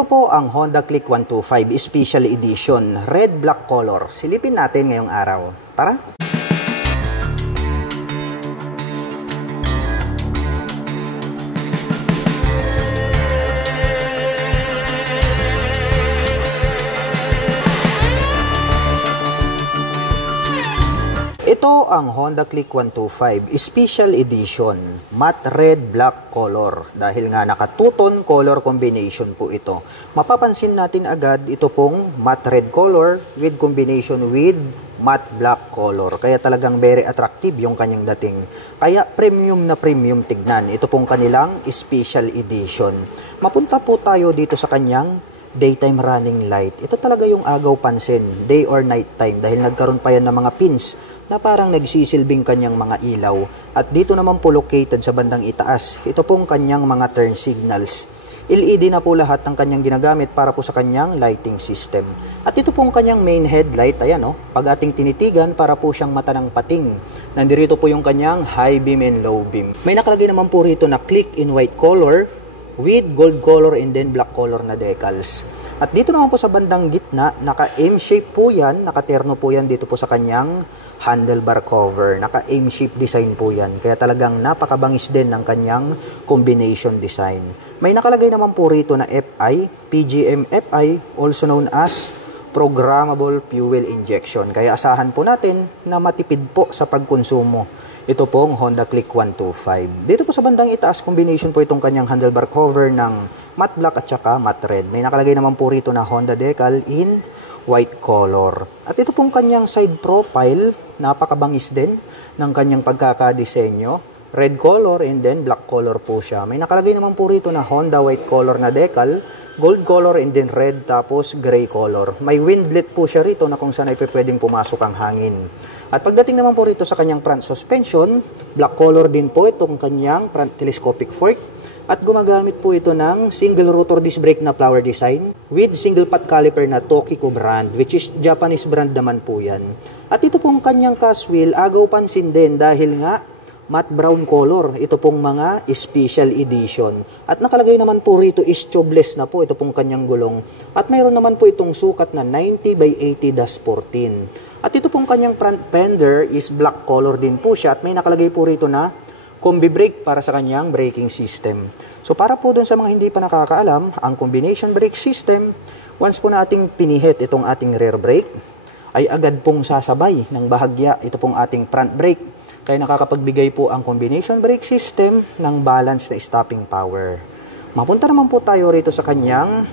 Ito po ang Honda Click 125 Special Edition, red black color. Silipin natin ngayong araw. Tara! Ito ang Honda Click 125 Special Edition, matte red black color. Dahil nga naka-two-tone color combination po ito. Mapapansin natin agad ito pong matte red color with combination with matte black color. Kaya talagang very attractive yung kanyang dating. Kaya premium na premium tignan. Ito pong kanilang Special Edition. Mapunta po tayo dito sa kanyang daytime running light. Ito talaga yung agaw pansin, day or night time, dahil nagkaroon pa yan ng mga pins na parang nagsisilbing kanyang mga ilaw. At dito naman po located sa bandang itaas, ito pong kanyang mga turn signals. LED na po lahat ng kanyang ginagamit para po sa kanyang lighting system. At ito pong kanyang main headlight, ayan o, pag ating tinitigan, para po siyang mata ng pating. Nandito po yung kanyang high beam and low beam. May nakalagay naman po rito na click in white color with gold color and then black color na decals. At dito naman po sa bandang gitna, naka-M shape po yan, nakaterno po yan dito po sa kanyang handlebar cover. Naka-M shape design po yan. Kaya talagang napakabangis din ng kanyang combination design. May nakalagay naman po rito na FI, PGM FI, also known as Programmable Fuel Injection. Kaya asahan po natin na matipid po sa pagkonsumo. Ito pong Honda Click 125. Dito po sa bandang itaas, combination po itong kanyang handlebar cover ng matte black at saka matte red. May nakalagay naman po rito na Honda decal in white color. At ito pong kanyang side profile, napakabangis din ng kanyang pagkakadesenyo. Red color and then black color po siya. May nakalagay naman po rito na Honda white color na decal, gold color and then red, tapos gray color. May windlet po siya rito na kung saan ay pwedeng pumasok ang hangin. At pagdating naman po rito sa kanyang front suspension, black color din po itong kanyang front telescopic fork. At gumagamit po ito ng single rotor disc brake na flower design with single pot caliper na Tokiko brand, which is Japanese brand naman po yan. At ito pong kanyang cast wheel, agaw pansin din dahil nga matte brown color. Ito pong mga special edition. At nakalagay naman po rito is tubeless na po ito pong kanyang gulong. At mayroon naman po itong sukat na 90 by 80-14. At ito pong kanyang front fender is black color din po siya. At may nakalagay po rito na combi brake para sa kanyang braking system. So para po dun sa mga hindi pa nakakaalam, ang combination brake system, once po nating pinihit itong ating rear brake, ay agad pong sasabay ng bahagya ito pong ating front brake. Kaya nakakapagbigay po ang combination brake system ng balance na stopping power. Mapunta naman po tayo rito sa kanyang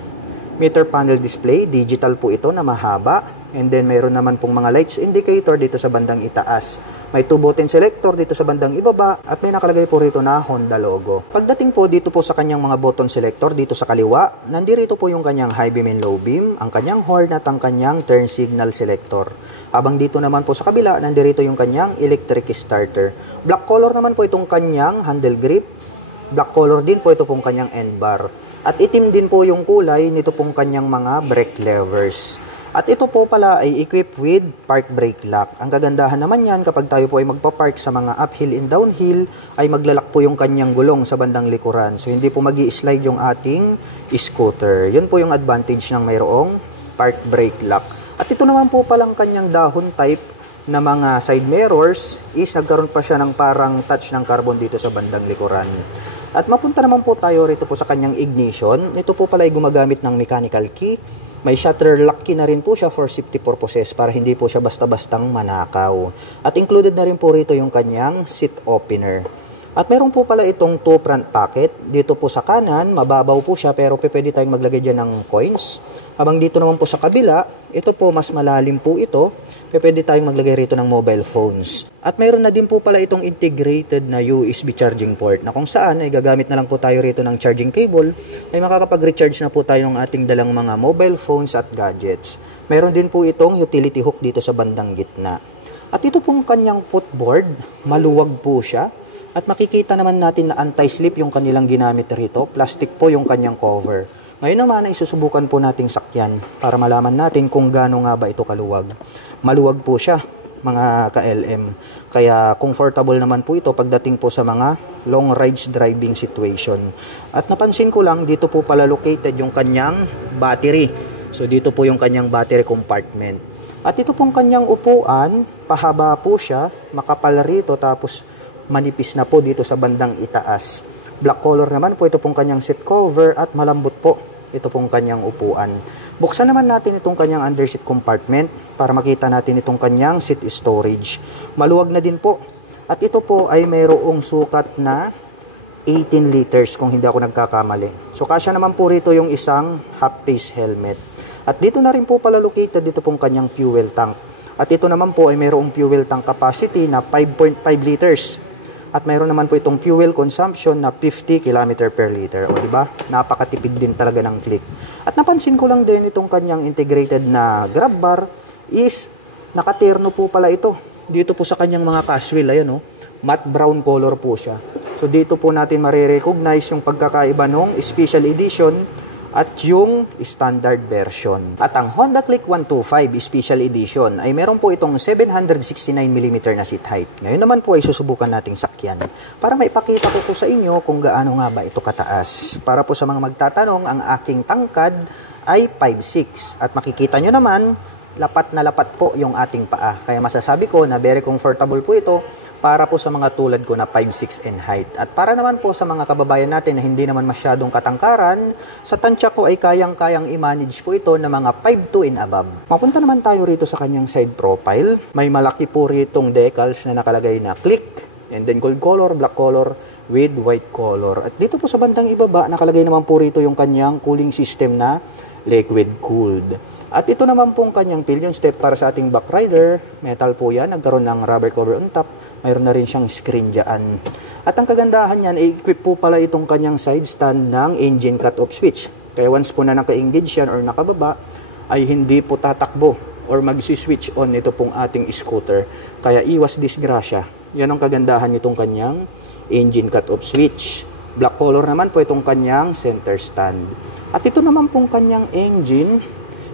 meter panel display. Digital po ito na mahaba. And then mayroon naman pong mga lights indicator dito sa bandang itaas. May 2 button selector dito sa bandang ibaba. At may nakalagay po rito na Honda logo. Pagdating po dito po sa kanyang mga button selector dito sa kaliwa, nandito po yung kanyang high beam and low beam, ang kanyang horn at ang kanyang turn signal selector. Habang dito naman po sa kabila, nandito yung kanyang electric starter. Black color naman po itong kanyang handle grip. Black color din po ito pong kanyang end bar. At itim din po yung kulay nito pong kanyang mga brake levers. At ito po pala ay equipped with park brake lock. Ang kagandahan naman yan kapag tayo po ay magpapark sa mga uphill and downhill, ay maglalak po yung kanyang gulong sa bandang likuran. So hindi po magi-slide yung ating scooter. Yun po yung advantage ng mayroong park brake lock. At ito naman po palang kanyang dahon type na mga side mirrors is nagkaroon pa siya ng parang touch ng carbon dito sa bandang likuran. At mapunta naman po tayo rito po sa kanyang ignition. Ito po pala ay gumagamit ng mechanical key. May shutter lock key na rin po siya for safety purposes para hindi po siya basta-bastang manakaw. At included na rin po rito yung kanyang seat opener. At meron po pala itong 2 front pocket. Dito po sa kanan, mababaw po siya pero pwede tayong maglagay dyan ng coins. Habang dito naman po sa kabila, ito po mas malalim po ito. Pwede tayong maglagay rito ng mobile phones. At mayroon na din po pala itong integrated na USB charging port na kung saan ay gagamit na lang po tayo rito ng charging cable ay makakapag-recharge na po tayo ng ating dalang mga mobile phones at gadgets. Mayroon din po itong utility hook dito sa bandang gitna. At ito pong kanyang footboard, maluwag po siya. At makikita naman natin na anti-slip yung kanilang ginamit rito. Plastic po yung kanyang cover. Ngayon naman ay susubukan po nating sakyan para malaman natin kung gaano nga ba ito kaluwag. Maluwag po siya. mga ka-LM. Kaya comfortable naman po ito pagdating po sa mga long rides driving situation. At napansin ko lang, dito po pala located yung kanyang battery. So dito po yung kanyang battery compartment. At ito pong kanyang upuan, pahaba po siya, makapal rito, tapos manipis na po dito sa bandang itaas. Black color naman po ito pong kanyang seat cover at malambot po ito pong kanyang upuan. Buksan naman natin itong kanyang underseat compartment para makita natin itong kanyang seat storage. Maluwag na din po. At ito po ay mayroong sukat na 18 liters kung hindi ako nagkakamali. So kasya naman po rito yung isang half-face helmet. At dito na rin po pala located dito pong kanyang fuel tank. At ito naman po ay mayroong fuel tank capacity na 5.5 liters. At mayroon naman po itong fuel consumption na 50 km per liter. O diba? Napakatipid din talaga ng click. At napansin ko lang din itong kanyang integrated na grab bar is nakaterno po pala ito. Dito po sa kanyang mga cashwheel, ayan o. Matte brown color po siya. So dito po natin marirecognize yung pagkakaiba ng special edition at yung standard version. At ang Honda Click 125 Special Edition ay meron po itong 769mm na seat height. Ngayon naman po ay susubukan nating sakyan para maipakita ko po sa inyo kung gaano nga ba ito kataas. Para po sa mga magtatanong, ang aking tangkad ay 5'6". At makikita nyo naman, lapat na lapat po yung ating paa. Kaya masasabi ko na very comfortable po ito para po sa mga tulad ko na 5'6" in height. At para naman po sa mga kababayan natin na hindi naman masyadong katangkaran, sa tansya ko ay kayang-kayang i-manage po ito na mga 5'2" and above. Mapunta naman tayo rito sa kanyang side profile. May malaki po ritong decals na nakalagay na click, and then gold color, black color, with white color. At dito po sa bandang ibaba, nakalagay naman po rito yung kanyang cooling system na liquid cooled. At ito naman pong kanyang pillion step para sa ating back rider. Metal po yan. Nagkaroon ng rubber cover on top. Mayroon na rin siyang screen dyan. At ang kagandahan niyan, i-equip po pala itong kanyang side stand ng engine cut-off switch. Kaya once po na naka-engage yan or nakababa, ay hindi po tatakbo or mag-switch on ito pong ating scooter. Kaya iwas disgrasya. Yan ang kagandahan nitong kanyang engine cut-off switch. Black color naman po itong kanyang center stand. At ito naman pong kanyang engine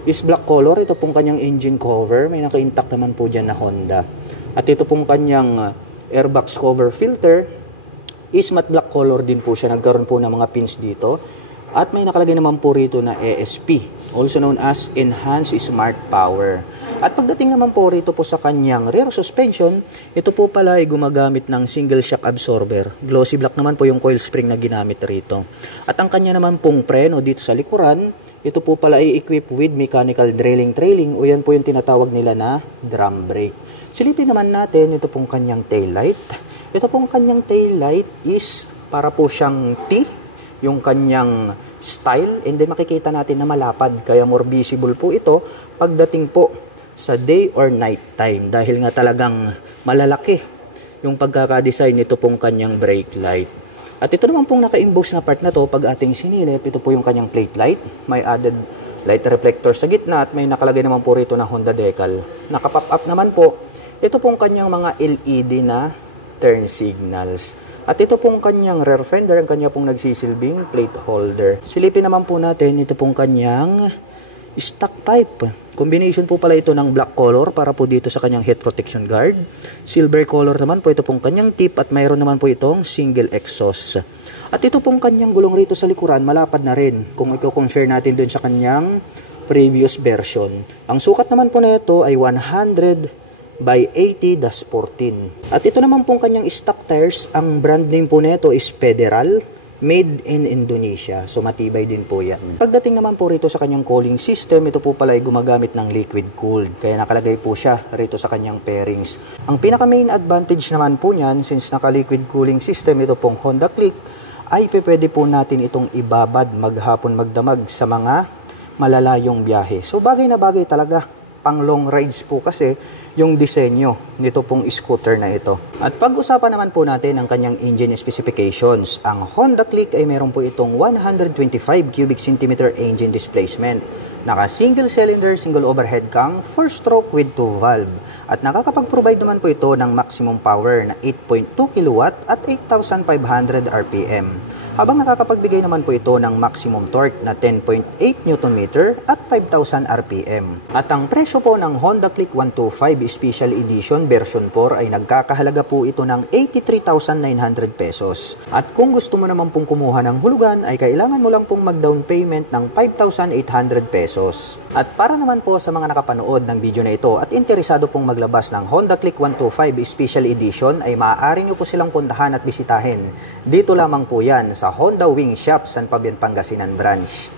is black color. Ito pong kanyang engine cover. May naka-intact naman po dyan na Honda. At ito pong kanyang airbox cover filter is matte black color din po siya. Nagkaroon po ng mga pins dito. At may nakalagay naman po rito na ESP, also known as Enhanced Smart Power. At pagdating naman po rito po sa kanyang rear suspension, ito po pala ay gumagamit ng single shock absorber. Glossy black naman po yung coil spring na ginamit rito. At ang kanya naman pong preno dito sa likuran, ito po pala ay equipped with mechanical trailing o yan po yung tinatawag nila na drum brake. Silipin naman natin ito pong kanyang taillight. Ito pong kanyang taillight is para po siyang T, yung kanyang style, and then makikita natin na malapad. Kaya more visible po ito pagdating po sa day or night time dahil nga talagang malalaki yung pagkakadesign nito pong kanyang brake light. At ito naman pong naka-emboss na part na to, pag ating sinilip, ito po yung kanyang plate light. May added light reflector sa gitna at may nakalagay naman po rito na Honda decal. Naka-pop up naman po, ito pong kanyang mga LED na turn signals. At ito pong kanyang rear fender, ang kanya pong nagsisilbing plate holder. Silipin naman po natin, ito pong kanyang stock pipe. Combination po pala ito ng black color para po dito sa kanyang head protection guard. Silver color naman po ito pong kanyang tip at mayroon naman po itong single exhaust. At ito pong kanyang gulong rito sa likuran, malapad na rin kung i-compare natin dun sa kanyang previous version. Ang sukat naman po na ito ay 100 by 80-14. At ito naman pong kanyang stock tires, ang brand name po na ito is Federal. Made in Indonesia. So matibay din po yan. Pagdating naman po rito sa kanyang cooling system, ito po pala ay gumagamit ng liquid cooled. Kaya nakalagay po siya rito sa kanyang pairings. Ang pinaka main advantage naman po niyan, since naka liquid cooling system ito pong Honda Click, ay pwede po natin itong ibabad maghapon magdamag sa mga malalayong biyahe. So bagay na bagay talaga. Pang long rides po kasi yung disenyo nito pong scooter na ito. At pag-usapan naman po natin ang kanyang engine specifications. Ang Honda Click ay meron po itong 125 cubic centimeter engine displacement. Naka single cylinder, single overhead cam, 4-stroke with 2 valve. At nakakapag-provide naman po ito ng maximum power na 8.2 kW at 8,500 RPM. Habang nakakapagbigay naman po ito ng maximum torque na 10.8 Nm at 5,000 RPM. At ang presyo po ng Honda Click 125 Special Edition version 4 ay nagkakahalaga po ito ng 83,900 pesos. At kung gusto mo naman pong kumuha ng hulugan ay kailangan mo lang pong mag-down payment ng 5,800 pesos. At para naman po sa mga nakapanood ng video na ito at interesado pong maglabas ng Honda Click 125 Special Edition ay maaari nyo po silang puntahan at bisitahin. Dito lamang po yan sa Honda Wing Shop, San Fabian, Pangasinan Branch.